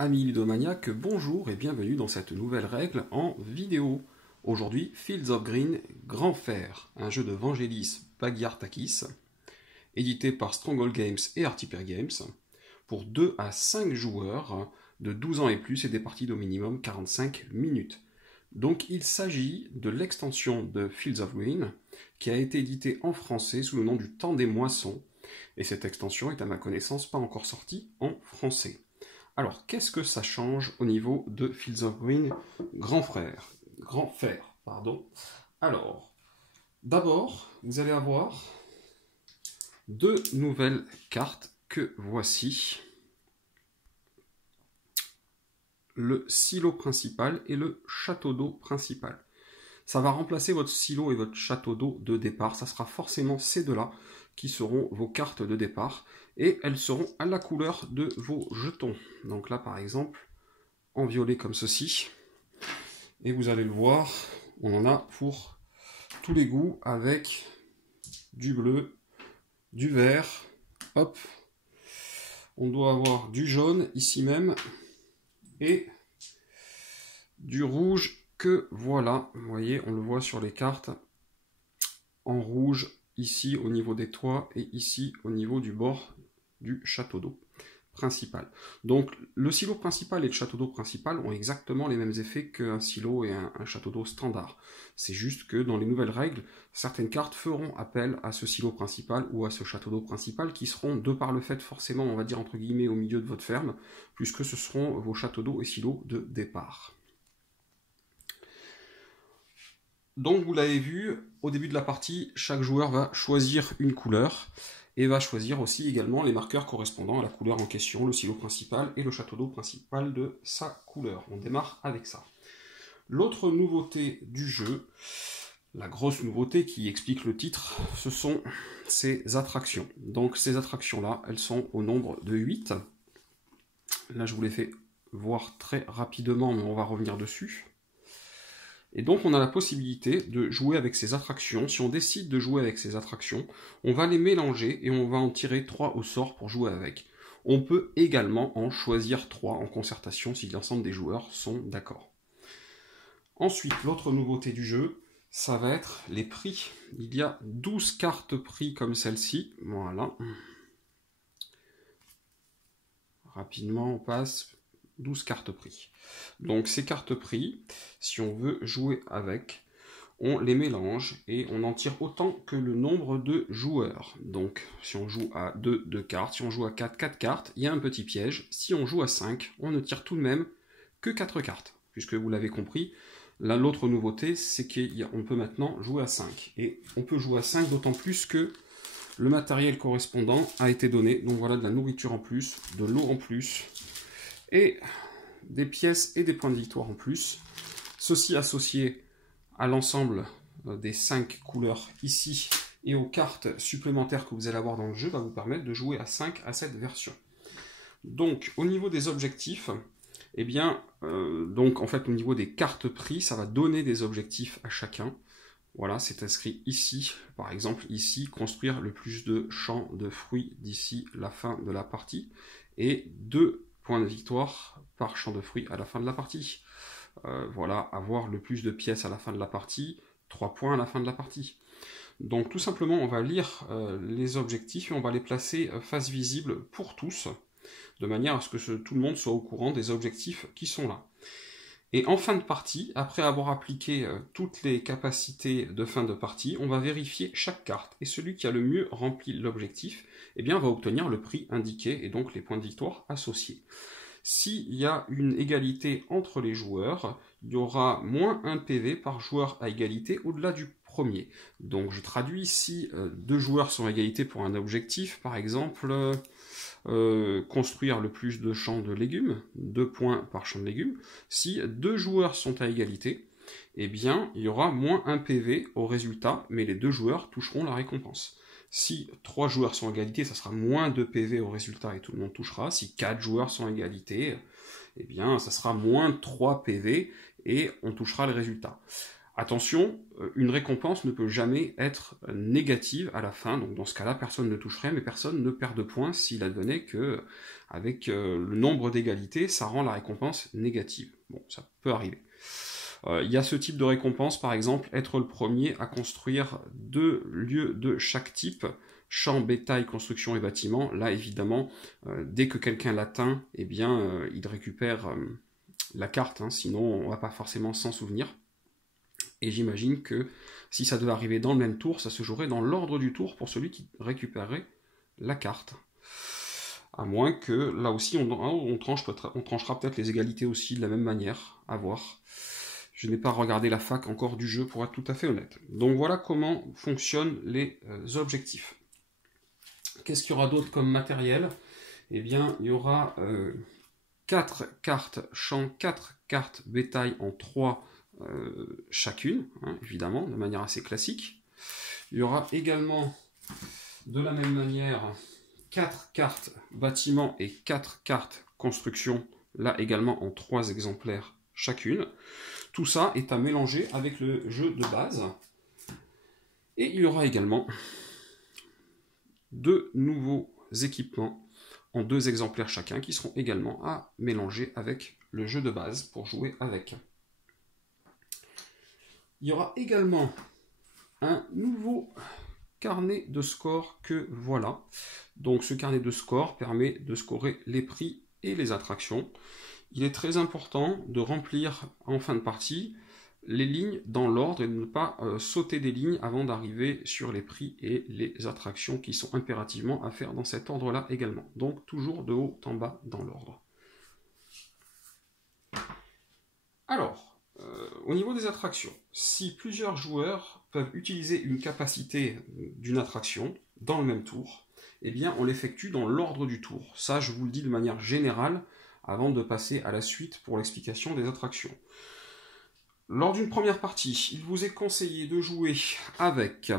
Amis ludomaniaques, bonjour et bienvenue dans cette nouvelle règle en vidéo. Aujourd'hui, Fields of Green, Grand Fer, un jeu de Vangelis Bagiartakis, édité par Stronghold Games et Artiper Games, pour 2 à 5 joueurs de 12 ans et plus et des parties d'au minimum 45 minutes. Donc il s'agit de l'extension de Fields of Green, qui a été éditée en français sous le nom du Temps des Moissons, et cette extension est à ma connaissance pas encore sortie en français. Alors, qu'est-ce que ça change au niveau de Fields of Green Grand Fer, pardon. Alors, d'abord, vous allez avoir deux nouvelles cartes que voici. Le silo principal et le château d'eau principal. Ça va remplacer votre silo et votre château d'eau de départ. Ça sera forcément ces deux-là qui seront vos cartes de départ. Et elles seront à la couleur de vos jetons. Donc là, par exemple, en violet comme ceci. Et vous allez le voir, on en a pour tous les goûts avec du bleu, du vert. Hop. On doit avoir du jaune ici même. Et du rouge que voilà. Vous voyez, on le voit sur les cartes. En rouge, ici au niveau des toits et ici au niveau du bord du château d'eau principal. Donc le silo principal et le château d'eau principal ont exactement les mêmes effets qu'un silo et un château d'eau standard. C'est juste que dans les nouvelles règles, certaines cartes feront appel à ce silo principal ou à ce château d'eau principal qui seront, de par le fait forcément, on va dire entre guillemets, au milieu de votre ferme, puisque ce seront vos châteaux d'eau et silos de départ. Donc vous l'avez vu, au début de la partie, chaque joueur va choisir une couleur et va choisir aussi également les marqueurs correspondant à la couleur en question, le silo principal et le château d'eau principal de sa couleur. On démarre avec ça. L'autre nouveauté du jeu, la grosse nouveauté qui explique le titre, ce sont ces attractions. Donc ces attractions-là, elles sont au nombre de 8. Là je vous les fais voir très rapidement, mais on va revenir dessus. Et donc on a la possibilité de jouer avec ces attractions. Si on décide de jouer avec ces attractions, on va les mélanger et on va en tirer 3 au sort pour jouer avec. On peut également en choisir 3 en concertation si l'ensemble des joueurs sont d'accord. Ensuite, l'autre nouveauté du jeu, ça va être les prix. Il y a 12 cartes prix comme celle-ci. Voilà. Rapidement, on passe... 12 cartes prix. Donc ces cartes prix, si on veut jouer avec, on les mélange et on en tire autant que le nombre de joueurs. Donc si on joue à 2 cartes, si on joue à 4 cartes, il y a un petit piège. Si on joue à 5, on ne tire tout de même que 4 cartes. Puisque vous l'avez compris, l'autre nouveauté, c'est qu'on peut maintenant jouer à 5. Et on peut jouer à 5 d'autant plus que le matériel correspondant a été donné. Donc voilà, de la nourriture en plus, de l'eau en plus, et des pièces et des points de victoire en plus. Ceci associé à l'ensemble des 5 couleurs ici et aux cartes supplémentaires que vous allez avoir dans le jeu va vous permettre de jouer à 5 à cette version. Donc au niveau des objectifs, eh bien, donc en fait au niveau des cartes prix, ça va donner des objectifs à chacun. Voilà, c'est inscrit ici, par exemple ici, construire le plus de champs de fruits d'ici la fin de la partie, et 2 points de victoire par champ de fruits à la fin de la partie. Voilà, avoir le plus de pièces à la fin de la partie, 3 points à la fin de la partie. Donc tout simplement, on va lire les objectifs et on va les placer face visible pour tous, de manière à ce que tout le monde soit au courant des objectifs qui sont là. Et en fin de partie, après avoir appliqué toutes les capacités de fin de partie, on va vérifier chaque carte. Et celui qui a le mieux rempli l'objectif, eh bien, va obtenir le prix indiqué et donc les points de victoire associés. S'il y a une égalité entre les joueurs, il y aura moins 1 PV par joueur à égalité au-delà du premier. Donc je traduis, si 2 joueurs sont à égalité pour un objectif, par exemple... construire le plus de champs de légumes, 2 points par champ de légumes. Si 2 joueurs sont à égalité, eh bien, il y aura moins 1 PV au résultat, mais les 2 joueurs toucheront la récompense. Si 3 joueurs sont à égalité, ça sera moins 2 PV au résultat et tout le monde touchera. Si 4 joueurs sont à égalité, eh bien, ça sera moins 3 PV et on touchera le résultat. Attention, une récompense ne peut jamais être négative à la fin, donc dans ce cas-là, personne ne toucherait, mais personne ne perd de points s'il advenait que, avec le nombre d'égalités, ça rend la récompense négative. Bon, ça peut arriver. Il y a ce type de récompense, par exemple, être le premier à construire 2 lieux de chaque type, champ, bétail, construction et bâtiment. Là, évidemment, dès que quelqu'un l'atteint, eh bien, il récupère la carte, hein, sinon on ne va pas forcément s'en souvenir. Et j'imagine que si ça devait arriver dans le même tour, ça se jouerait dans l'ordre du tour pour celui qui récupérerait la carte. À moins que, là aussi, on tranchera peut-être les égalités aussi de la même manière, à voir. Je n'ai pas regardé la fac encore du jeu pour être tout à fait honnête. Donc voilà comment fonctionnent les objectifs. Qu'est-ce qu'il y aura d'autre comme matériel? Eh bien, il y aura 4 cartes champ, 4 cartes bétail en 3 chacune, hein, évidemment, de manière assez classique. Il y aura également, de la même manière, 4 cartes bâtiment et 4 cartes construction, là également en 3 exemplaires chacune. Tout ça est à mélanger avec le jeu de base. Et il y aura également 2 nouveaux équipements en 2 exemplaires chacun qui seront également à mélanger avec le jeu de base pour jouer avec. Il y aura également un nouveau carnet de score que voilà. Donc ce carnet de score permet de scorer les prix et les attractions. Il est très important de remplir en fin de partie les lignes dans l'ordre et de ne pas sauter des lignes avant d'arriver sur les prix et les attractions qui sont impérativement à faire dans cet ordre-là également. Donc toujours de haut en bas dans l'ordre. Alors, au niveau des attractions, si plusieurs joueurs peuvent utiliser une capacité d'une attraction dans le même tour, eh bien on l'effectue dans l'ordre du tour. Ça, je vous le dis de manière générale avant de passer à la suite pour l'explication des attractions. Lors d'une première partie, il vous est conseillé de jouer avec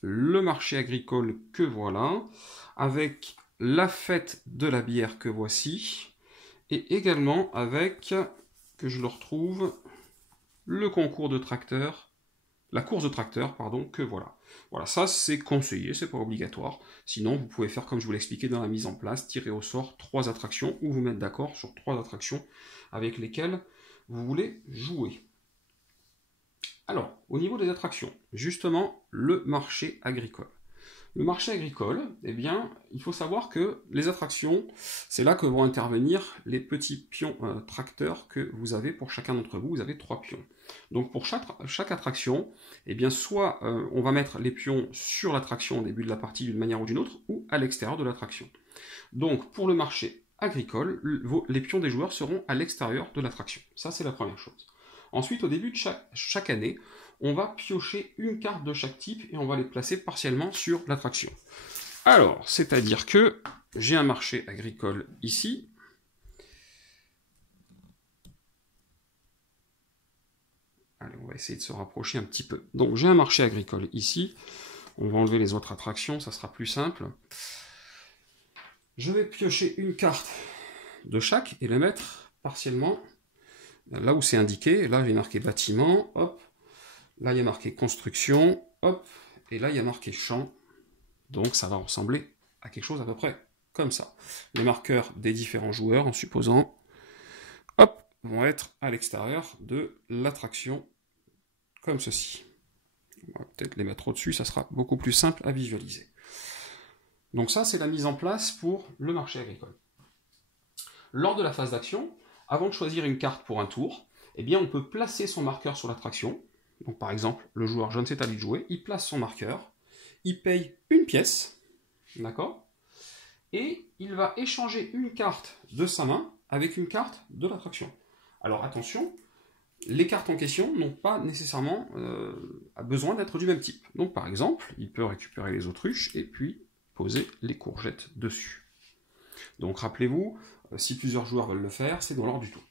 le marché agricole que voilà, avec la fête de la bière que voici, et également avec, que je le retrouve, le concours de tracteurs, la course de tracteurs, pardon, que voilà. Voilà, ça c'est conseillé, c'est pas obligatoire. Sinon, vous pouvez faire comme je vous l'expliquais dans la mise en place, tirer au sort 3 attractions, ou vous mettre d'accord sur 3 attractions avec lesquelles vous voulez jouer. Alors, au niveau des attractions, justement, le marché agricole. Le marché agricole, eh bien, il faut savoir que les attractions, c'est là que vont intervenir les petits pions tracteurs que vous avez pour chacun d'entre vous. Vous avez 3 pions. Donc pour chaque attraction, eh bien, soit on va mettre les pions sur l'attraction au début de la partie d'une manière ou d'une autre, ou à l'extérieur de l'attraction. Donc pour le marché agricole, les pions des joueurs seront à l'extérieur de l'attraction. Ça, c'est la première chose. Ensuite, au début de chaque année, on va piocher une carte de chaque type et on va les placer partiellement sur l'attraction. Alors, c'est-à-dire que j'ai un marché agricole ici. Allez, on va essayer de se rapprocher un petit peu. Donc, j'ai un marché agricole ici. On va enlever les autres attractions, ça sera plus simple. Je vais piocher une carte de chaque et la mettre partiellement là où c'est indiqué. Là, j'ai marqué bâtiment, hop. Là, il y a marqué construction, hop. Et là, il y a marqué champ. Donc, ça va ressembler à quelque chose à peu près comme ça. Les marqueurs des différents joueurs, en supposant, hop, vont être à l'extérieur de l'attraction, comme ceci. On va peut-être les mettre au-dessus, ça sera beaucoup plus simple à visualiser. Donc ça, c'est la mise en place pour le marché agricole. Lors de la phase d'action, avant de choisir une carte pour un tour, eh bien, on peut placer son marqueur sur l'attraction. Donc par exemple, le joueur je ne sais pas lui jouer, il place son marqueur, il paye une pièce, d'accord, et il va échanger une carte de sa main avec une carte de l'attraction. Alors attention, les cartes en question n'ont pas nécessairement besoin d'être du même type. Donc par exemple, il peut récupérer les autruches et puis poser les courgettes dessus. Donc rappelez-vous, si plusieurs joueurs veulent le faire, c'est dans l'ordre du tour.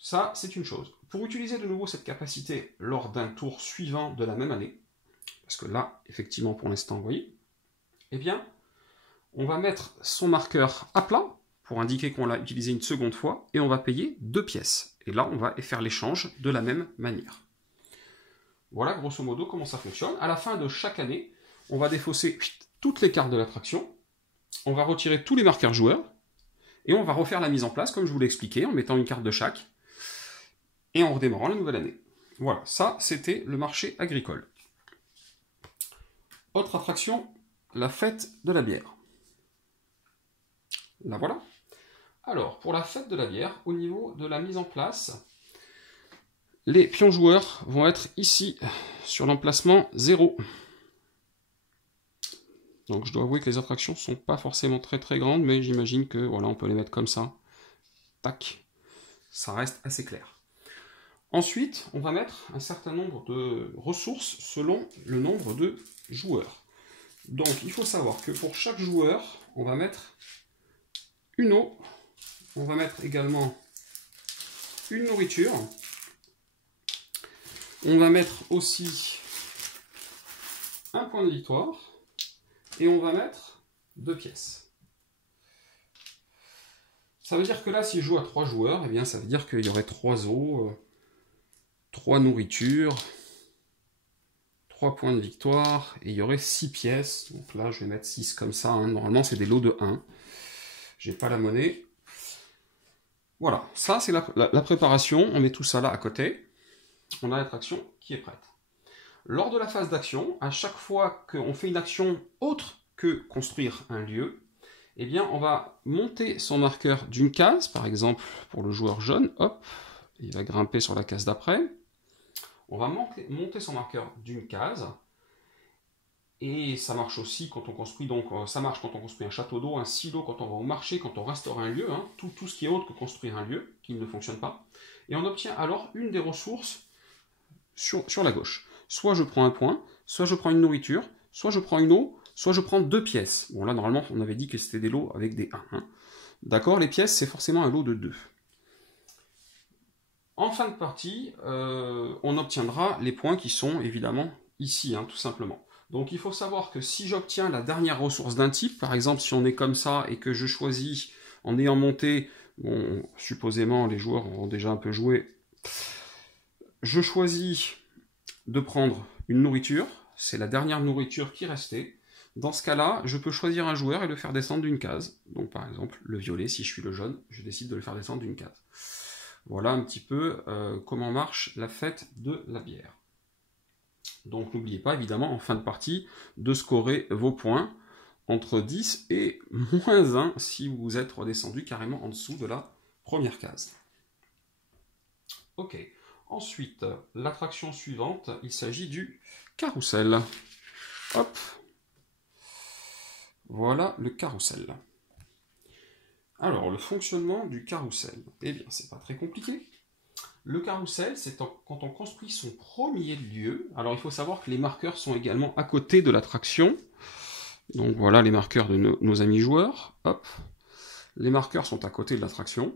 Ça, c'est une chose. Pour utiliser de nouveau cette capacité lors d'un tour suivant de la même année, parce que là, effectivement, pour l'instant, vous voyez, eh bien, on va mettre son marqueur à plat, pour indiquer qu'on l'a utilisé une seconde fois, et on va payer 2 pièces. Et là, on va faire l'échange de la même manière. Voilà grosso modo comment ça fonctionne. À la fin de chaque année, on va défausser toutes les cartes de l'attraction, on va retirer tous les marqueurs joueurs, et on va refaire la mise en place, comme je vous l'ai expliqué, en mettant une carte de chaque, et en redémarrant la nouvelle année. Voilà, ça c'était le marché agricole. Autre attraction, la fête de la bière. La voilà. Alors, pour la fête de la bière, au niveau de la mise en place, les pions joueurs vont être ici, sur l'emplacement 0. Donc je dois avouer que les attractions ne sont pas forcément très grandes, mais j'imagine que voilà, on peut les mettre comme ça. Tac. Ça reste assez clair. Ensuite, on va mettre un certain nombre de ressources selon le nombre de joueurs. Donc il faut savoir que pour chaque joueur, on va mettre une eau, on va mettre également une nourriture, on va mettre aussi un point de victoire, et on va mettre 2 pièces. Ça veut dire que là, si je joue à 3 joueurs, eh bien, ça veut dire qu'il y aurait 3 eaux, 3 nourritures, 3 points de victoire, et il y aurait 6 pièces. Donc là, je vais mettre 6 comme ça. Hein. Normalement, c'est des lots de 1. J'ai pas la monnaie. Voilà, ça c'est la préparation. On met tout ça là à côté. On a l'attraction qui est prête. Lors de la phase d'action, à chaque fois qu'on fait une action autre que construire un lieu, eh bien, on va monter son marqueur d'une case, par exemple pour le joueur jaune, hop, il va grimper sur la case d'après. On va monter son marqueur d'une case, et ça marche aussi quand on construit, donc ça marche quand on construit un château d'eau, un silo, quand on va au marché, quand on restaure un lieu, hein, tout ce qui est autre que construire un lieu, qui ne fonctionne pas. Et on obtient alors une des ressources sur la gauche. Soit je prends un point, soit je prends une nourriture, soit je prends une eau, soit je prends 2 pièces. Bon là normalement on avait dit que c'était des lots avec des 1. Hein. D'accord, les pièces c'est forcément un lot de 2. En fin de partie, on obtiendra les points qui sont évidemment ici, hein, tout simplement. Donc il faut savoir que si j'obtiens la dernière ressource d'un type, par exemple si on est comme ça et que je choisis en ayant monté, bon supposément les joueurs ont déjà un peu joué, je choisis de prendre une nourriture, c'est la dernière nourriture qui restait. Dans ce cas-là, je peux choisir un joueur et le faire descendre d'une case. Donc par exemple, le violet, si je suis le jaune, je décide de le faire descendre d'une case. Voilà un petit peu comment marche la fête de la bière. Donc n'oubliez pas, évidemment, en fin de partie, de scorer vos points entre 10 et moins 1 si vous êtes redescendu carrément en dessous de la première case. Ok. Ensuite, l'attraction suivante, il s'agit du carrousel. Hop. Voilà le carrousel. Alors, le fonctionnement du carrousel. Eh bien, c'est pas très compliqué. Le carrousel, c'est quand on construit son premier lieu. Alors, il faut savoir que les marqueurs sont également à côté de l'attraction. Donc, voilà les marqueurs de nos amis joueurs. Hop. Les marqueurs sont à côté de l'attraction.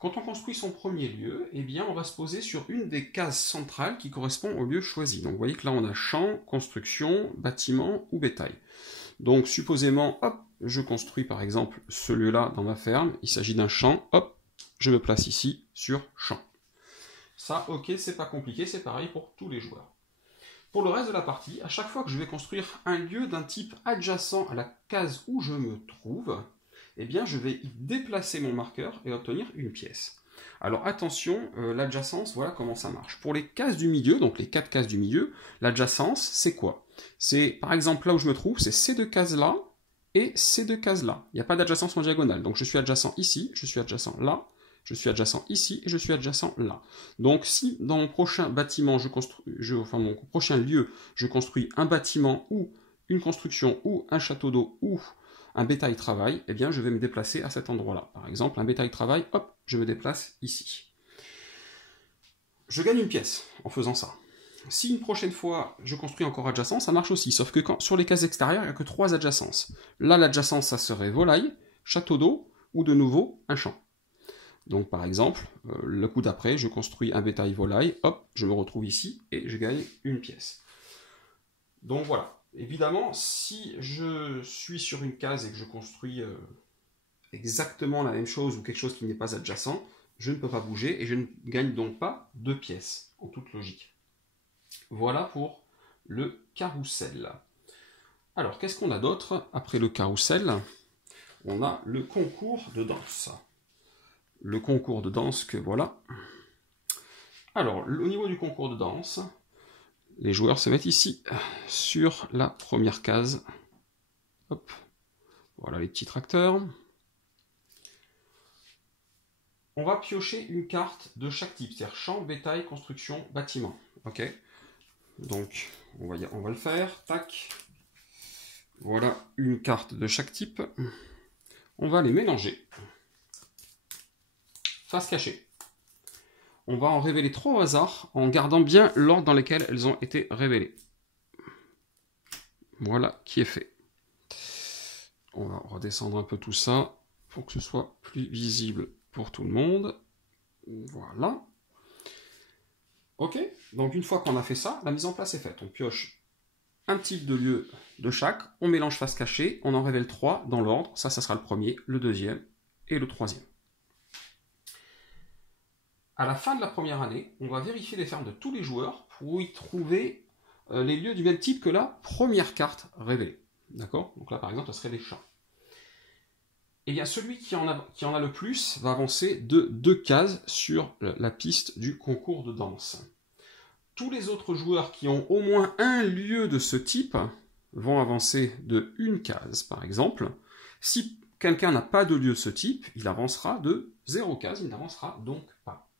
Quand on construit son premier lieu, eh bien, on va se poser sur une des cases centrales qui correspond au lieu choisi. Donc vous voyez que là on a champ, construction, bâtiment ou bétail. Donc supposément, hop, je construis par exemple ce lieu-là dans ma ferme, il s'agit d'un champ, hop, je me place ici sur champ. Ça, ok, c'est pas compliqué, c'est pareil pour tous les joueurs. Pour le reste de la partie, à chaque fois que je vais construire un lieu d'un type adjacent à la case où je me trouve, eh bien, je vais y déplacer mon marqueur et obtenir une pièce. Alors attention, l'adjacence, voilà comment ça marche. Pour les cases du milieu, donc les 4 cases du milieu, l'adjacence, c'est quoi? C'est, par exemple, là où je me trouve, c'est ces 2 cases-là et ces 2 cases-là. Il n'y a pas d'adjacence en diagonale. Donc je suis adjacent ici, je suis adjacent là, je suis adjacent ici et je suis adjacent là. Donc si dans mon prochain bâtiment, mon prochain lieu, je construis un bâtiment ou une construction ou un château d'eau ou un bétail travail, eh bien je vais me déplacer à cet endroit-là. Par exemple, un bétail travail, hop, je me déplace ici. Je gagne une pièce en faisant ça. Si une prochaine fois je construis encore adjacent, ça marche aussi, sauf que sur les cases extérieures, il n'y a que 3 adjacences. Là, l'adjacence, ça serait volaille, château d'eau, ou de nouveau, un champ. Donc par exemple, le coup d'après, je construis un bétail volaille, hop, je me retrouve ici, et je gagne une pièce. Donc voilà. Évidemment, si je suis sur une case et que je construis exactement la même chose ou quelque chose qui n'est pas adjacent, je ne peux pas bouger et je ne gagne donc pas 2 pièces, en toute logique. Voilà pour le carrousel. Alors, qu'est-ce qu'on a d'autre après le carrousel? On a le concours de danse. Le concours de danse que voilà. Alors, au niveau du concours de danse, les joueurs se mettent ici, sur la première case. Hop. Voilà les petits tracteurs. On va piocher une carte de chaque type, c'est-à-dire champ, bétail, construction, bâtiment. Ok. Donc, on va le faire. Tac. Voilà une carte de chaque type. On va les mélanger. Face cachée. On va en révéler 3 au hasard, en gardant bien l'ordre dans lequel elles ont été révélées. Voilà qui est fait. On va redescendre un peu tout ça, pour que ce soit plus visible pour tout le monde. Voilà. Ok, donc une fois qu'on a fait ça, la mise en place est faite. On pioche un type de lieu de chaque, on mélange face cachée, on en révèle 3 dans l'ordre. Ça sera le premier, le deuxième et le troisième. À la fin de la première année, on va vérifier les fermes de tous les joueurs pour y trouver les lieux du même type que la première carte révélée. D'accord? Donc là, par exemple, ça serait les champs. Et bien, celui qui en a le plus va avancer de 2 cases sur la piste du concours de danse. Tous les autres joueurs qui ont au moins un lieu de ce type vont avancer de 1 case, par exemple. Si quelqu'un n'a pas de lieu de ce type, il avancera de 0 case, il n'avancera donc pas.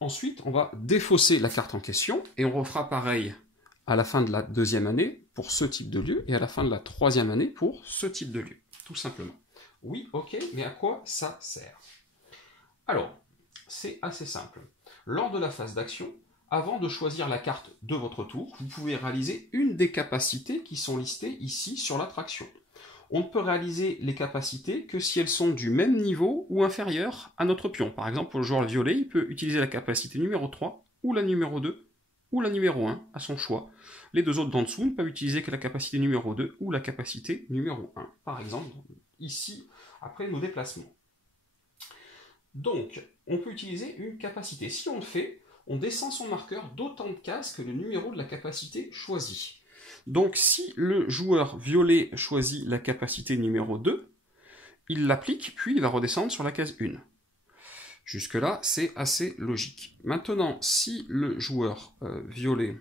Ensuite, on va défausser la carte en question, et on refera pareil à la fin de la deuxième année pour ce type de lieu, et à la fin de la troisième année pour ce type de lieu, tout simplement. Oui, ok, mais à quoi ça sert? Alors, c'est assez simple. Lors de la phase d'action, avant de choisir la carte de votre tour, vous pouvez réaliser une des capacités qui sont listées ici sur l'attraction. On ne peut réaliser les capacités que si elles sont du même niveau ou inférieures à notre pion. Par exemple, pour le joueur violet, il peut utiliser la capacité numéro 3, ou la numéro 2, ou la numéro 1, à son choix. Les deux autres d'en dessous ne peuvent utiliser que la capacité numéro 2 ou la capacité numéro 1. Par exemple, ici, après nos déplacements. Donc, on peut utiliser une capacité. Si on le fait, on descend son marqueur d'autant de cases que le numéro de la capacité choisie. Donc, si le joueur violet choisit la capacité numéro 2, il l'applique, puis il va redescendre sur la case 1. Jusque-là, c'est assez logique. Maintenant, si le joueur violet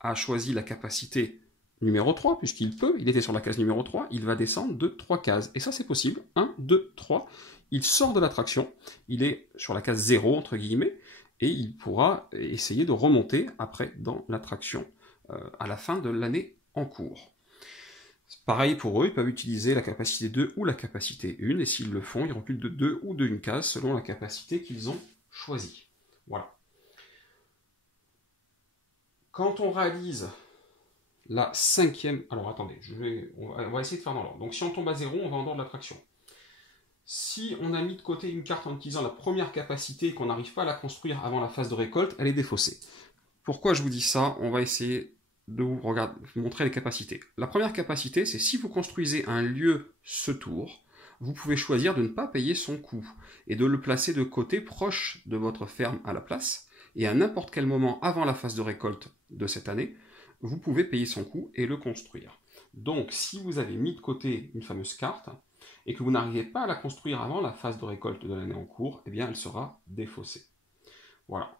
a choisi la capacité numéro 3, puisqu'il peut, il était sur la case numéro 3, il va descendre de 3 cases. Et ça, c'est possible. 1, 2, 3. Il sort de l'attraction, il est sur la case 0, entre guillemets, et il pourra essayer de remonter après dans l'attraction à la fin de l'année en cours. Pareil pour eux, ils peuvent utiliser la capacité 2 ou la capacité 1, et s'ils le font, ils reculent de 2 ou de 1 case selon la capacité qu'ils ont choisie. Voilà. Quand on réalise la 5e... Alors attendez, on va essayer de faire dans l'ordre. Donc si on tombe à 0, on va en dehors de l'attraction. Si on a mis de côté une carte en utilisant la première capacité et qu'on n'arrive pas à la construire avant la phase de récolte, elle est défaussée. Pourquoi je vous dis ça? On va essayer de vous montrer les capacités. La première capacité, c'est si vous construisez un lieu ce tour, vous pouvez choisir de ne pas payer son coût et de le placer de côté proche de votre ferme à la place. Et à n'importe quel moment avant la phase de récolte de cette année, vous pouvez payer son coût et le construire. Donc, si vous avez mis de côté une fameuse carte, et que vous n'arrivez pas à la construire avant la phase de récolte de l'année en cours, eh bien elle sera défaussée. Voilà.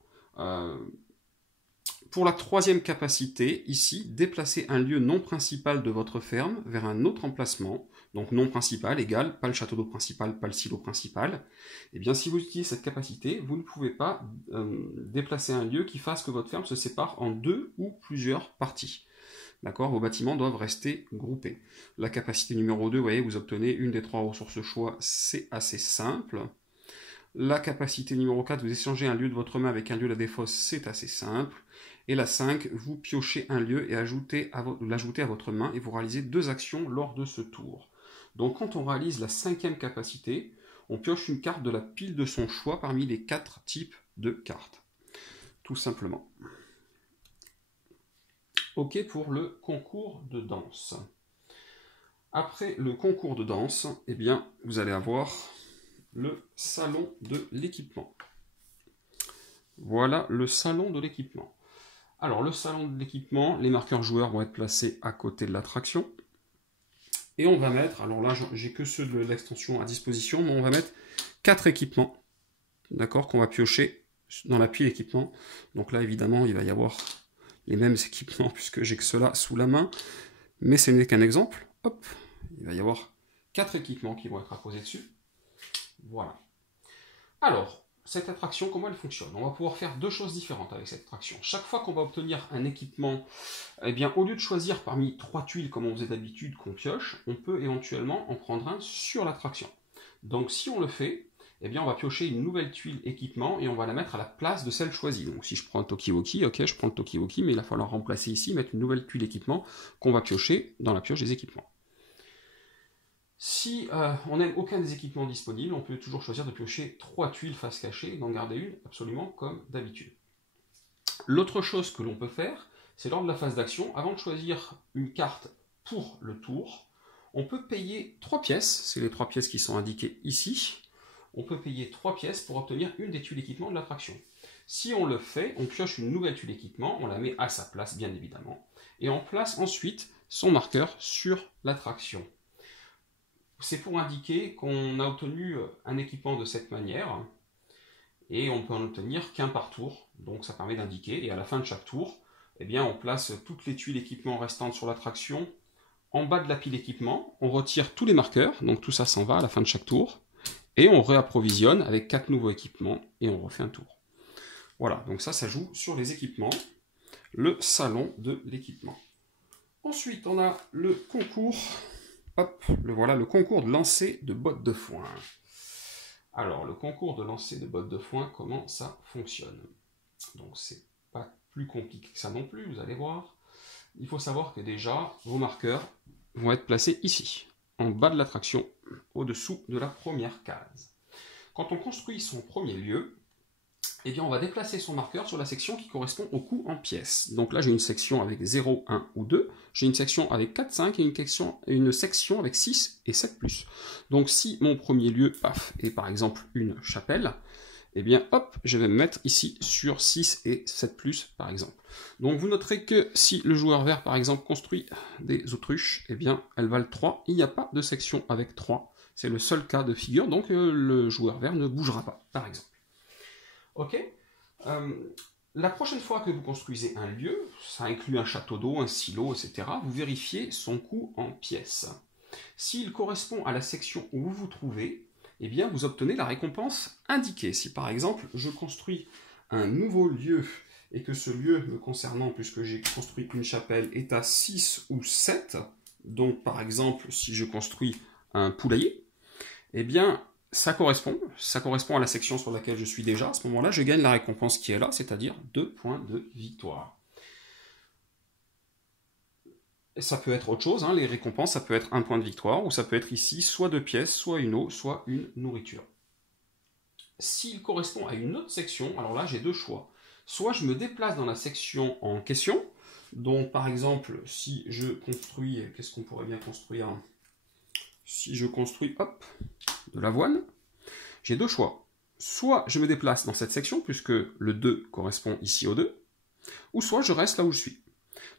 Pour la troisième capacité, ici, déplacer un lieu non principal de votre ferme vers un autre emplacement. Donc non principal égale pas le château d'eau principal, pas le silo principal. Eh bien si vous utilisez cette capacité, vous ne pouvez pas déplacer un lieu qui fasse que votre ferme se sépare en 2 ou plusieurs parties. D'accord, vos bâtiments doivent rester groupés. La capacité numéro 2, vous voyez, vous obtenez une des 3 ressources choix, c'est assez simple. La capacité numéro 4, vous échangez un lieu de votre main avec un lieu de la défausse, c'est assez simple. Et la 5, vous piochez un lieu et l'ajoutez à votre main et vous réalisez 2 actions lors de ce tour. Donc quand on réalise la 5e capacité, on pioche une carte de la pile de son choix parmi les 4 types de cartes. Tout simplement. Ok pour le concours de danse. Après le concours de danse, eh bien, vous allez avoir le salon de l'équipement. Voilà le salon de l'équipement. Alors, le salon de l'équipement, les marqueurs joueurs vont être placés à côté de l'attraction. Et on va mettre, alors là, j'ai que ceux de l'extension à disposition, mais on va mettre 4 équipements, d'accord, qu'on va piocher dans la pile équipement. Donc là, évidemment, il va y avoir les mêmes équipements, puisque j'ai que ceux-là sous la main. Mais ce n'est qu'un exemple. Hop, il va y avoir 4 équipements qui vont être apposés dessus. Voilà. Alors, cette attraction, comment elle fonctionne? On va pouvoir faire deux choses différentes avec cette attraction. Chaque fois qu'on va obtenir un équipement, eh bien, au lieu de choisir parmi 3 tuiles comme on faisait d'habitude qu'on pioche, on peut éventuellement en prendre un sur l'attraction. Donc si on le fait, eh bien, on va piocher une nouvelle tuile équipement et on va la mettre à la place de celle choisie. Donc si je prends un Tokiwoki, ok, je prends le Tokiwoki, mais il va falloir remplacer ici, mettre une nouvelle tuile équipement qu'on va piocher dans la pioche des équipements. Si on n'a aucun des équipements disponibles, on peut toujours choisir de piocher 3 tuiles face cachée et d'en garder une absolument comme d'habitude. L'autre chose que l'on peut faire, c'est lors de la phase d'action, avant de choisir une carte pour le tour, on peut payer 3 pièces, c'est les 3 pièces qui sont indiquées ici, on peut payer 3 pièces pour obtenir une des tuiles équipement de l'attraction. Si on le fait, on pioche une nouvelle tuile équipement, on la met à sa place bien évidemment, et on place ensuite son marqueur sur l'attraction. C'est pour indiquer qu'on a obtenu un équipement de cette manière, et on peut en obtenir qu'un par tour, donc ça permet d'indiquer, et à la fin de chaque tour, eh bien, on place toutes les tuiles équipement restantes sur l'attraction en bas de la pile équipement, on retire tous les marqueurs, donc tout ça s'en va à la fin de chaque tour, et on réapprovisionne avec 4 nouveaux équipements, et on refait un tour. Voilà, donc ça joue sur les équipements, le salon de l'équipement. Ensuite, on a le concours. Hop, voilà le concours de lancer de bottes de foin. Alors, le concours de lancer de bottes de foin, comment ça fonctionne? Donc, c'est pas plus compliqué que ça non plus, vous allez voir. Il faut savoir que déjà, vos marqueurs vont être placés ici, en bas de l'attraction, au-dessous de la première case. Quand on construit son premier lieu, eh bien, on va déplacer son marqueur sur la section qui correspond au coût en pièces. Donc là, j'ai une section avec 0, 1 ou 2. J'ai une section avec 4, 5 et une section avec 6 et 7+. Donc si mon premier lieu, paf, est par exemple une chapelle, eh bien, hop, je vais me mettre ici sur 6 et 7+, par exemple. Donc vous noterez que si le joueur vert, par exemple, construit des autruches, eh bien, elles valent 3. Il n'y a pas de section avec 3. C'est le seul cas de figure, donc le joueur vert ne bougera pas, par exemple. Ok. La prochaine fois que vous construisez un lieu, ça inclut un château d'eau, un silo, etc., vous vérifiez son coût en pièces. S'il correspond à la section où vous vous trouvez, eh bien vous obtenez la récompense indiquée. Si par exemple je construis un nouveau lieu et que ce lieu me concernant, puisque j'ai construit une chapelle, est à 6 ou 7, donc par exemple si je construis un poulailler, eh bien ça correspond à la section sur laquelle je suis déjà. À ce moment-là, je gagne la récompense qui est là, c'est-à-dire 2 points de victoire. Et ça peut être autre chose, hein, les récompenses, ça peut être 1 point de victoire, ou ça peut être ici soit 2 pièces, soit une eau, soit une nourriture. S'il correspond à une autre section, alors là j'ai 2 choix. Soit je me déplace dans la section en question, donc par exemple, si je construis, qu'est-ce qu'on pourrait bien construire? Si je construis, hop, de l'avoine, j'ai 2 choix. Soit je me déplace dans cette section, puisque le 2 correspond ici au 2, ou soit je reste là où je suis.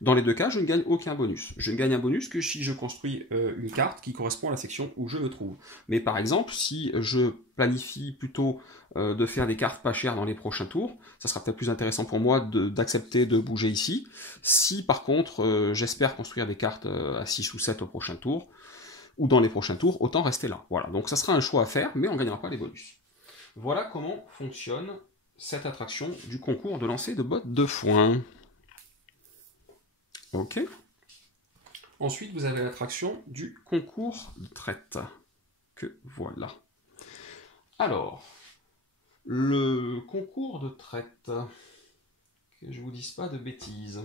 Dans les deux cas, je ne gagne aucun bonus. Je ne gagne un bonus que si je construis une carte qui correspond à la section où je me trouve. Mais par exemple, si je planifie plutôt de faire des cartes pas chères dans les prochains tours, ça sera peut-être plus intéressant pour moi d'accepter de bouger ici. Si par contre, j'espère construire des cartes à 6 ou 7 au prochain tour, ou dans les prochains tours, autant rester là. Voilà, donc ça sera un choix à faire, mais on ne gagnera pas les bonus. Voilà comment fonctionne cette attraction du concours de lancer de bottes de foin. Ok. Ensuite, vous avez l'attraction du concours de traite. Que voilà. Alors, le concours de traite, que je ne vous dise pas de bêtises.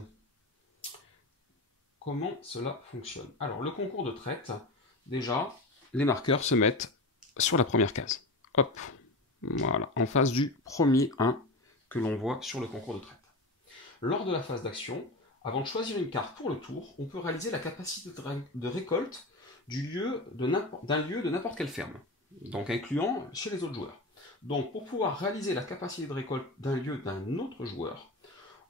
Comment cela fonctionne? Alors, le concours de traite, déjà, les marqueurs se mettent sur la première case. Hop, voilà, en face du premier 1 que l'on voit sur le concours de traite. Lors de la phase d'action, avant de choisir une carte pour le tour, on peut réaliser la capacité de récolte d'un lieu de n'importe quelle ferme, donc incluant chez les autres joueurs. Donc pour pouvoir réaliser la capacité de récolte d'un lieu d'un autre joueur,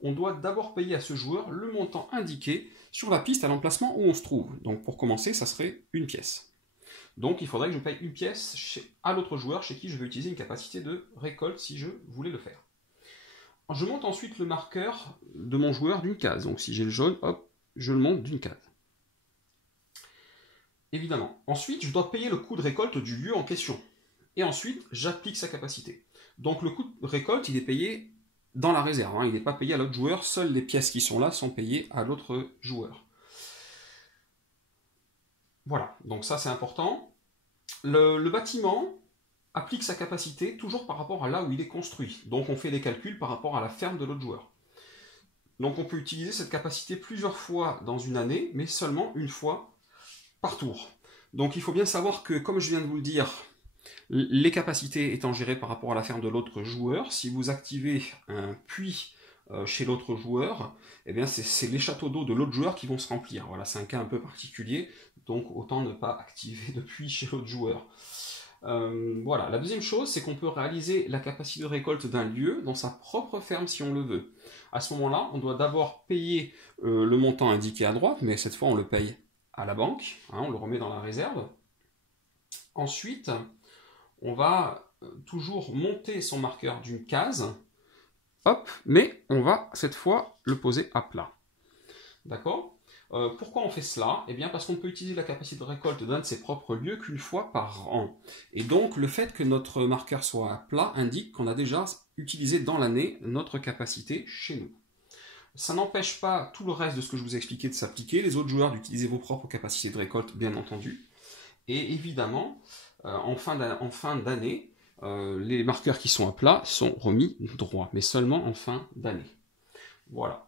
on doit d'abord payer à ce joueur le montant indiqué sur la piste à l'emplacement où on se trouve. Donc pour commencer, ça serait une pièce. Donc il faudrait que je paye une pièce à l'autre joueur chez qui je vais utiliser une capacité de récolte si je voulais le faire. Je monte ensuite le marqueur de mon joueur d'une case. Donc si j'ai le jaune, hop, je le monte d'une case. Évidemment. Ensuite, je dois payer le coût de récolte du lieu en question. Et ensuite, j'applique sa capacité. Donc le coût de récolte, il est payé dans la réserve. Il n'est pas payé à l'autre joueur. Seules les pièces qui sont là sont payées à l'autre joueur. Voilà, donc ça c'est important. Le bâtiment applique sa capacité toujours par rapport à là où il est construit. Donc on fait les calculs par rapport à la ferme de l'autre joueur. Donc on peut utiliser cette capacité plusieurs fois dans une année, mais seulement une fois par tour. Donc il faut bien savoir que, comme je viens de vous le dire, les capacités étant gérées par rapport à la ferme de l'autre joueur, si vous activez un puits chez l'autre joueur, eh bien c'est les châteaux d'eau de l'autre joueur qui vont se remplir. Voilà, c'est un cas un peu particulier, donc autant ne pas activer de puits chez l'autre joueur. Voilà, la deuxième chose, c'est qu'on peut réaliser la capacité de récolte d'un lieu dans sa propre ferme si on le veut. À ce moment-là, on doit d'abord payer le montant indiqué à droite, mais cette fois on le paye à la banque, on le remet dans la réserve. Ensuite, on va toujours monter son marqueur d'une case, hop, mais on va cette fois le poser à plat. D'accord ? Pourquoi on fait cela? Eh bien parce qu'on peut utiliser la capacité de récolte d'un de ses propres lieux qu'une fois par an. Et donc le fait que notre marqueur soit à plat indique qu'on a déjà utilisé dans l'année notre capacité chez nous. Ça n'empêche pas tout le reste de ce que je vous ai expliqué de s'appliquer, les autres joueurs d'utiliser vos propres capacités de récolte, bien entendu. Et évidemment, en fin d'année, les marqueurs qui sont à plat sont remis droits, mais seulement en fin d'année. Voilà.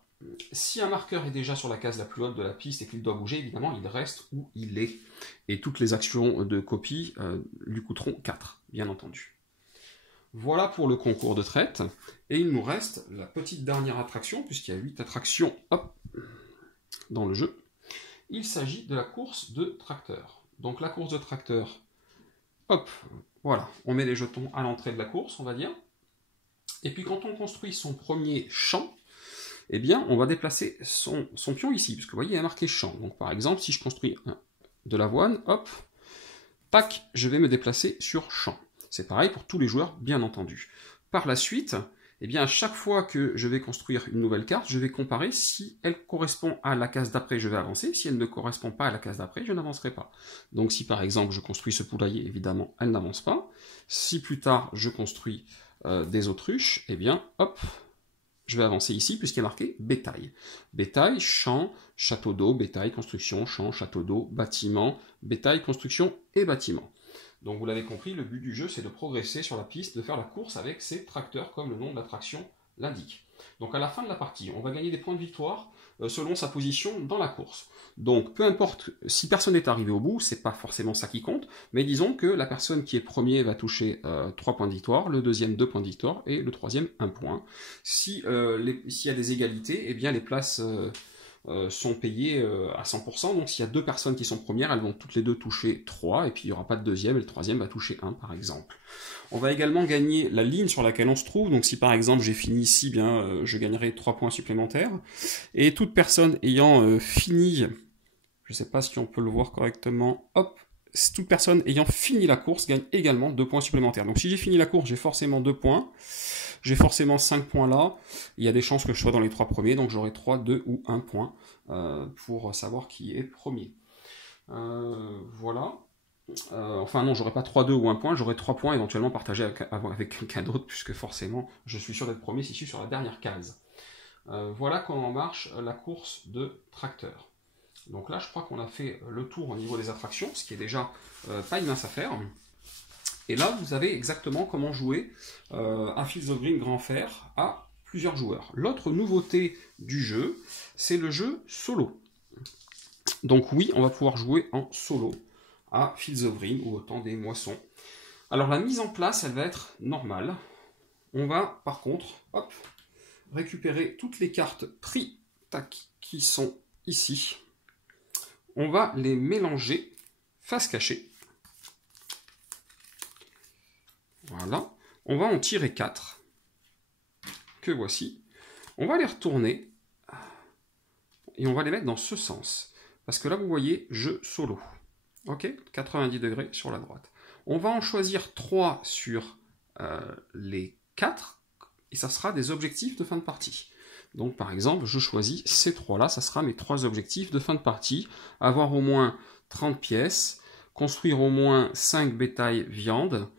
Si un marqueur est déjà sur la case la plus haute de la piste et qu'il doit bouger, évidemment, il reste où il est. Et toutes les actions de copie lui coûteront 4, bien entendu. Voilà pour le concours de traite. Et il nous reste la petite dernière attraction, puisqu'il y a 8 attractions hop, dans le jeu. Il s'agit de la course de tracteur. Donc la course de tracteur, hop, voilà, on met les jetons à l'entrée de la course, on va dire. Et puis quand on construit son premier champ, eh bien, on va déplacer son pion ici, puisque vous voyez, il y a marqué champ. Donc, par exemple, si je construis de l'avoine, hop, tac, je vais me déplacer sur champ. C'est pareil pour tous les joueurs, bien entendu. Par la suite, eh bien, à chaque fois que je vais construire une nouvelle carte, je vais comparer si elle correspond à la case d'après, je vais avancer. Si elle ne correspond pas à la case d'après, je n'avancerai pas. Donc, si par exemple, je construis ce poulailler, évidemment, elle n'avance pas. Si plus tard, je construis des autruches, eh bien, hop, je vais avancer ici puisqu'il y a marqué bétail. Bétail, champ, château d'eau, bétail, construction, champ, château d'eau, bâtiment, bétail, construction et bâtiment. Donc vous l'avez compris, le but du jeu c'est de progresser sur la piste, de faire la course avec ces tracteurs comme le nom de l'attraction l'indique. Donc à la fin de la partie, on va gagner des points de victoire selon sa position dans la course. Donc peu importe, si personne n'est arrivé au bout, c'est pas forcément ça qui compte, mais disons que la personne qui est premier va toucher 3 points de victoire, le deuxième 2 points de victoire et le troisième 1 point. S'il y a des égalités, eh bien les places sont payées à 100%, donc s'il y a 2 personnes qui sont premières, elles vont toutes les deux toucher 3, et puis il n'y aura pas de deuxième, et le troisième va toucher 1 par exemple. On va également gagner la ligne sur laquelle on se trouve, donc si par exemple j'ai fini ici, bien je gagnerai 3 points supplémentaires, et toute personne ayant fini, je ne sais pas si on peut le voir correctement, hop, toute personne ayant fini la course gagne également 2 points supplémentaires. Donc si j'ai fini la course, j'ai forcément 2 points, j'ai forcément 5 points là, il y a des chances que je sois dans les 3 premiers, donc j'aurai 3, 2 ou 1 point pour savoir qui est premier. Voilà. Enfin non, j'aurais pas 3, 2 ou 1 point, j'aurais 3 points éventuellement partagés avec quelqu'un d'autre, puisque forcément je suis sûr d'être premier si je suis sur la dernière case. Voilà comment marche la course de tracteur. Donc là je crois qu'on a fait le tour au niveau des attractions, ce qui est déjà pas une mince affaire. Et là vous savez exactement comment jouer à Fields of Green Grand Fer à plusieurs joueurs. L'autre nouveauté du jeu, c'est le jeu solo. Donc oui, on va pouvoir jouer en solo à Fields of Green ou au temps des moissons. Alors la mise en place, elle va être normale. On va par contre, hop, récupérer toutes les cartes prix qui sont ici. On va les mélanger face cachée. Voilà. On va en tirer 4, que voici. On va les retourner, et on va les mettre dans ce sens. Parce que là, vous voyez, je solo. Ok, 90 degrés sur la droite. On va en choisir 3 sur les 4, et ça sera des objectifs de fin de partie. Donc par exemple, je choisis ces 3-là, ça sera mes 3 objectifs de fin de partie. Avoir au moins 30 pièces, construire au moins 5 bétails viande,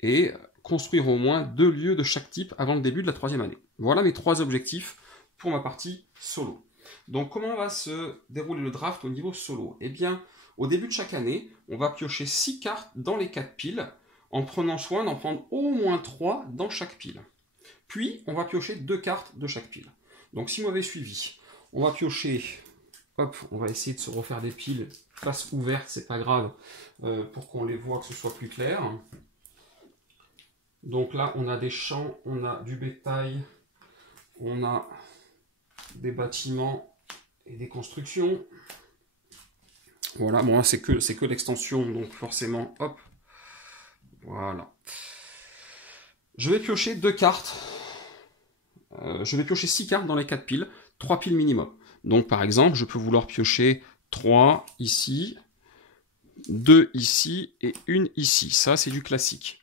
et construire au moins 2 lieux de chaque type avant le début de la 3e année. Voilà mes 3 objectifs pour ma partie solo. Donc comment va se dérouler le draft au niveau solo? Eh bien, au début de chaque année, on va piocher 6 cartes dans les 4 piles, en prenant soin d'en prendre au moins 3 dans chaque pile. Puis, on va piocher 2 cartes de chaque pile. Donc si vous m'avez suivi, on va piocher, hop, on va essayer de se refaire des piles face ouverte, c'est pas grave, pour qu'on les voit, que ce soit plus clair. Donc là, on a des champs, on a du bétail, on a des bâtiments et des constructions. Voilà, bon, c'est que l'extension, donc forcément, hop, voilà. Je vais piocher 2 cartes. Je vais piocher 6 cartes dans les 4 piles, 3 piles minimum. Donc par exemple, je peux vouloir piocher 3 ici, 2 ici et 1 ici. Ça, c'est du classique.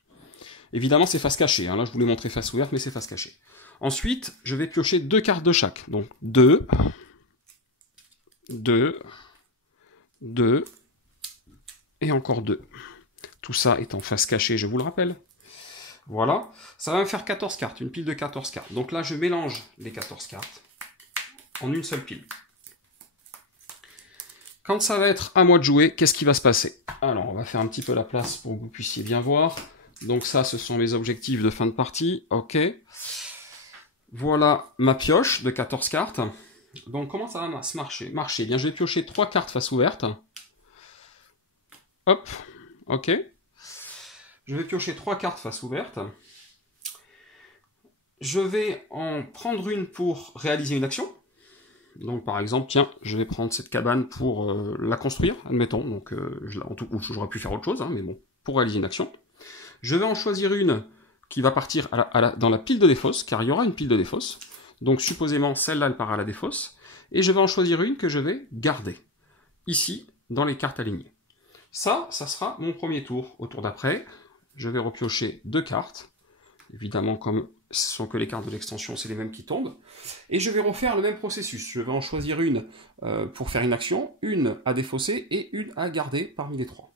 Évidemment, c'est face cachée. Hein. Là, je voulais montrer face ouverte, mais c'est face cachée. Ensuite, je vais piocher 2 cartes de chaque. Donc 2, 2, 2 et encore 2. Tout ça est en face cachée, je vous le rappelle. Voilà, ça va me faire 14 cartes, une pile de 14 cartes. Donc là, je mélange les 14 cartes en une seule pile. Quand ça va être à moi de jouer, qu'est-ce qui va se passer? Alors, on va faire un petit peu la place pour que vous puissiez bien voir. Donc ça, ce sont mes objectifs de fin de partie. Ok. Voilà ma pioche de 14 cartes. Donc comment ça va se marcher? Eh bien, je vais piocher 3 cartes face ouverte. Hop, ok. Je vais piocher 3 cartes face ouverte. Je vais en prendre une pour réaliser une action. Donc par exemple, tiens, je vais prendre cette cabane pour la construire, admettons. Donc j'aurais pu faire autre chose, hein, mais bon, pour réaliser une action. Je vais en choisir une qui va partir dans la pile de défausse, car il y aura une pile de défausse. Donc supposément, celle-là, elle part à la défausse. Et je vais en choisir une que je vais garder, ici, dans les cartes alignées. Ça sera mon premier tour. Au tour d'après, je vais repiocher 2 cartes. Évidemment, comme ce sont que les cartes de l'extension, c'est les mêmes qui tombent. Et je vais refaire le même processus. Je vais en choisir une pour faire une action, une à défausser et une à garder parmi les 3.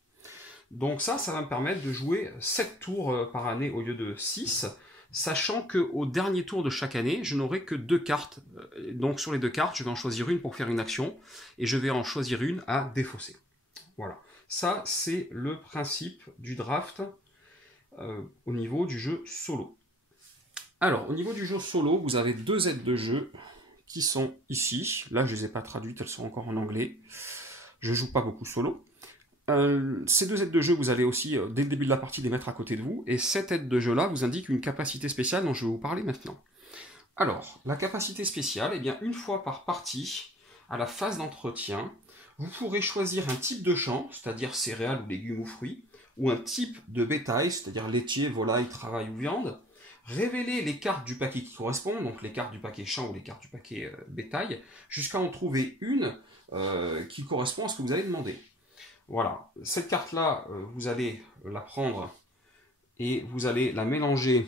Donc ça va me permettre de jouer 7 tours par année au lieu de 6, sachant qu'au dernier tour de chaque année, je n'aurai que 2 cartes. Donc sur les 2 cartes, je vais en choisir une pour faire une action, et je vais en choisir une à défausser. Voilà. Ça, c'est le principe du draft au niveau du jeu solo. Alors, au niveau du jeu solo, vous avez 2 aides de jeu qui sont ici. Là, je ne les ai pas traduites, elles sont encore en anglais. Je ne joue pas beaucoup solo. Ces 2 aides de jeu, vous allez aussi, dès le début de la partie, les mettre à côté de vous. Et cette aide de jeu-là vous indique une capacité spéciale dont je vais vous parler maintenant. Alors, la capacité spéciale, eh bien, une fois par partie, à la phase d'entretien, vous pourrez choisir un type de champ, c'est-à-dire céréales ou légumes ou fruits, ou un type de bétail, c'est-à-dire laitier, volaille, travail ou viande, révéler les cartes du paquet qui correspondent, donc les cartes du paquet champ ou les cartes du paquet bétail, jusqu'à en trouver une qui correspond à ce que vous avez demandé. Voilà, cette carte-là, vous allez la prendre et vous allez la mélanger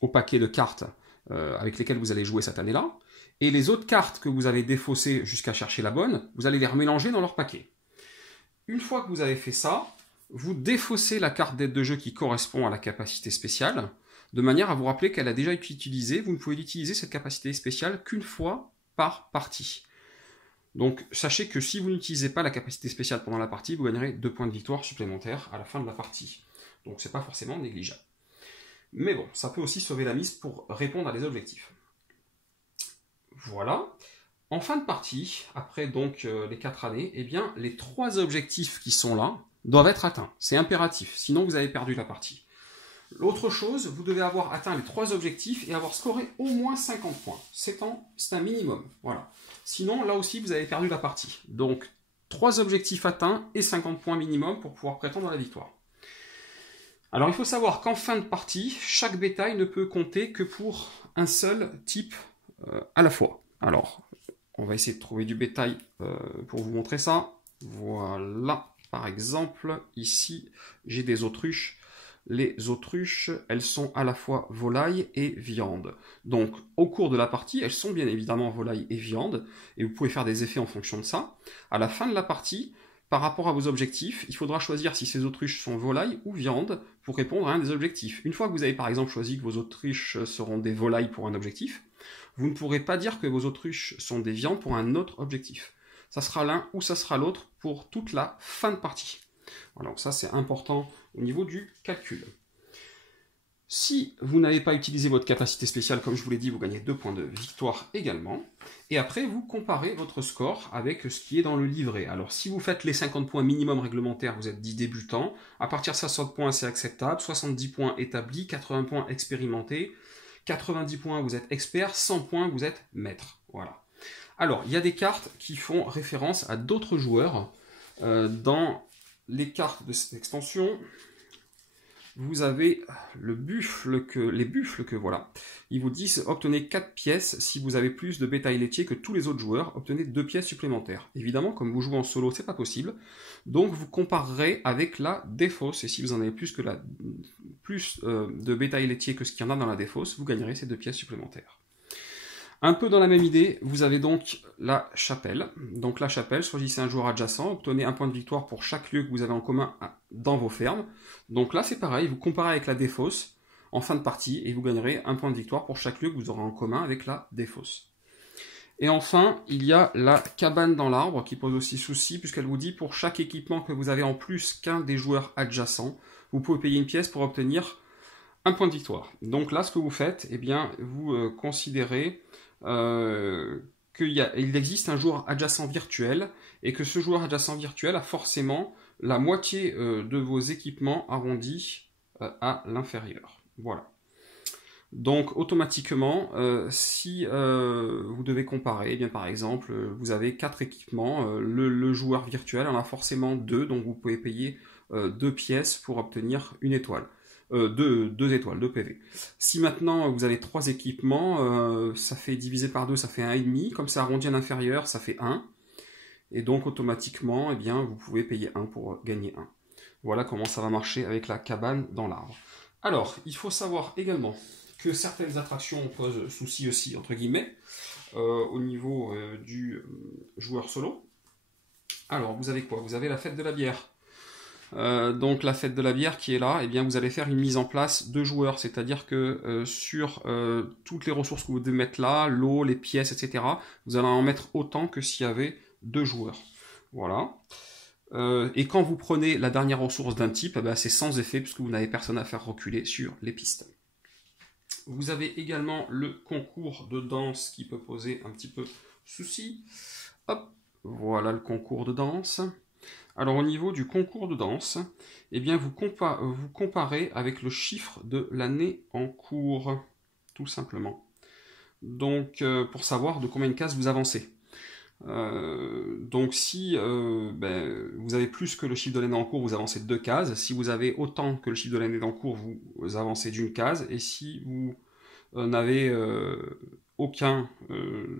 au paquet de cartes avec lesquelles vous allez jouer cette année-là. Et les autres cartes que vous avez défaussées jusqu'à chercher la bonne, vous allez les remélanger dans leur paquet. Une fois que vous avez fait ça, vous défaussez la carte d'aide de jeu qui correspond à la capacité spéciale, de manière à vous rappeler qu'elle a déjà été utilisée. Vous ne pouvez utiliser cette capacité spéciale qu'une fois par partie. Donc sachez que si vous n'utilisez pas la capacité spéciale pendant la partie, vous gagnerez 2 points de victoire supplémentaires à la fin de la partie. Donc c'est pas forcément négligeable. Mais bon, ça peut aussi sauver la mise pour répondre à des objectifs. Voilà. En fin de partie, après donc les 4 années, eh bien les 3 objectifs qui sont là doivent être atteints. C'est impératif, sinon vous avez perdu la partie. L'autre chose, vous devez avoir atteint les 3 objectifs et avoir scoré au moins 50 points. C'est un minimum. Voilà. Sinon, là aussi, vous avez perdu la partie. Donc, 3 objectifs atteints et 50 points minimum pour pouvoir prétendre à la victoire. Alors il faut savoir qu'en fin de partie, chaque bétail ne peut compter que pour un seul type à la fois. Alors, on va essayer de trouver du bétail pour vous montrer ça. Voilà, par exemple, ici, j'ai des autruches. Les autruches, elles sont à la fois volaille et viande. Donc, au cours de la partie, elles sont bien évidemment volaille et viande, et vous pouvez faire des effets en fonction de ça. À la fin de la partie, par rapport à vos objectifs, il faudra choisir si ces autruches sont volailles ou viande pour répondre à un des objectifs. Une fois que vous avez par exemple choisi que vos autruches seront des volailles pour un objectif, vous ne pourrez pas dire que vos autruches sont des viandes pour un autre objectif. Ça sera l'un ou ça sera l'autre pour toute la fin de partie. Voilà, donc ça c'est important au niveau du calcul. Si vous n'avez pas utilisé votre capacité spéciale, comme je vous l'ai dit, vous gagnez 2 points de victoire également. Et après, vous comparez votre score avec ce qui est dans le livret. Alors, si vous faites les 50 points minimum réglementaires, vous êtes 10 débutants. À partir de 60 points, c'est acceptable. 70 points établis, 80 points expérimentés. 90 points, vous êtes expert. 100 points, vous êtes maître. Voilà. Alors, il y a des cartes qui font référence à d'autres joueurs. Dans les cartes de cette extension, vous avez les buffles que voilà. Ils vous disent obtenez 4 pièces si vous avez plus de bétail laitier que tous les autres joueurs, obtenez 2 pièces supplémentaires. Évidemment, comme vous jouez en solo, c'est pas possible. Donc vous comparerez avec la défausse, et si vous en avez plus de bétail laitier que ce qu'il y en a dans la défausse, vous gagnerez ces 2 pièces supplémentaires. Un peu dans la même idée, vous avez donc la chapelle. Donc la chapelle, choisissez un joueur adjacent, obtenez un point de victoire pour chaque lieu que vous avez en commun dans vos fermes. Donc là c'est pareil, vous comparez avec la défausse en fin de partie et vous gagnerez un point de victoire pour chaque lieu que vous aurez en commun avec la défausse. Et enfin, il y a la cabane dans l'arbre qui pose aussi souci puisqu'elle vous dit pour chaque équipement que vous avez en plus qu'un des joueurs adjacents, vous pouvez payer une pièce pour obtenir un point de victoire. Donc là ce que vous faites, eh bien vous considérez qu'il existe un joueur adjacent virtuel et que ce joueur adjacent virtuel a forcément la moitié de vos équipements arrondis à l'inférieur. Voilà. Donc automatiquement, si vous devez comparer, eh bien, par exemple, vous avez 4 équipements, le joueur virtuel en a forcément 2, donc vous pouvez payer 2 pièces pour obtenir une étoile. 2 étoiles, 2 PV. Si maintenant vous avez 3 équipements, ça fait divisé par 2, ça fait 1,5. Comme c'est arrondi à l'inférieur, ça fait 1. Et donc automatiquement, eh bien, vous pouvez payer 1 pour gagner 1. Voilà comment ça va marcher avec la cabane dans l'arbre. Alors, il faut savoir également que certaines attractions posent souci aussi, entre guillemets, au niveau du joueur solo. Alors, vous avez quoi? Vous avez la fête de la bière. Donc la fête de la bière qui est là, eh bien vous allez faire une mise en place de joueurs, c'est-à-dire que sur toutes les ressources que vous devez mettre là, l'eau, les pièces, etc., vous allez en mettre autant que s'il y avait 2 joueurs. Voilà. Et quand vous prenez la dernière ressource d'un type, eh bien, c'est sans effet puisque vous n'avez personne à faire reculer sur les pistes. Vous avez également le concours de danse qui peut poser un petit peu souci. Hop, voilà le concours de danse. Alors au niveau du concours de danse, eh bien vous comparez avec le chiffre de l'année en cours, tout simplement. Donc pour savoir de combien de cases vous avancez. Donc si vous avez plus que le chiffre de l'année en cours, vous avancez de 2 cases. Si vous avez autant que le chiffre de l'année en cours, vous avancez d'1 case. Et si vous n'avez aucun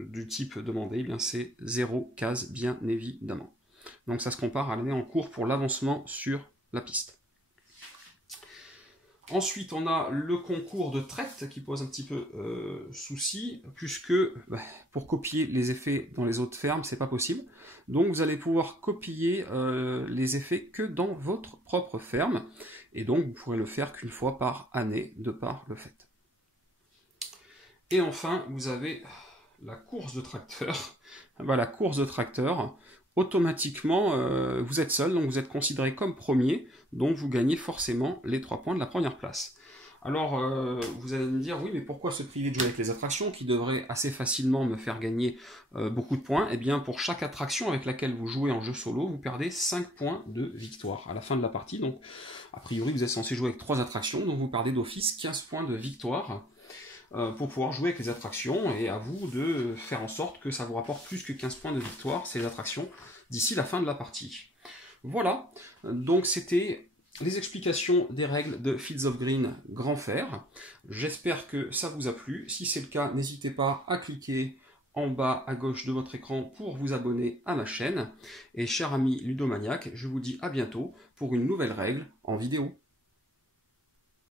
du type demandé, eh bien c'est 0 case, bien évidemment. Donc ça se compare à l'année en cours pour l'avancement sur la piste. Ensuite, on a le concours de traite qui pose un petit peu souci, puisque pour copier les effets dans les autres fermes, c'est pas possible. Donc vous allez pouvoir copier les effets que dans votre propre ferme, et donc vous pourrez le faire qu'une fois par année, de par le fait. Et enfin, vous avez la course de tracteur. La course de tracteur. Automatiquement, vous êtes seul, donc vous êtes considéré comme premier, donc vous gagnez forcément les 3 points de la première place. Alors, vous allez me dire, oui, mais pourquoi se priver de jouer avec les attractions qui devraient assez facilement me faire gagner beaucoup de points? Eh bien, pour chaque attraction avec laquelle vous jouez en jeu solo, vous perdez 5 points de victoire à la fin de la partie. Donc, a priori, vous êtes censé jouer avec 3 attractions, donc vous perdez d'office 15 points de victoire pour pouvoir jouer avec les attractions, et à vous de faire en sorte que ça vous rapporte plus que 15 points de victoire, ces attractions, d'ici la fin de la partie. Voilà, donc c'était les explications des règles de Fields of Green grand fer. J'espère que ça vous a plu. Si c'est le cas, n'hésitez pas à cliquer en bas à gauche de votre écran pour vous abonner à ma chaîne. Et cher ami ludomaniaque, je vous dis à bientôt pour une nouvelle règle en vidéo.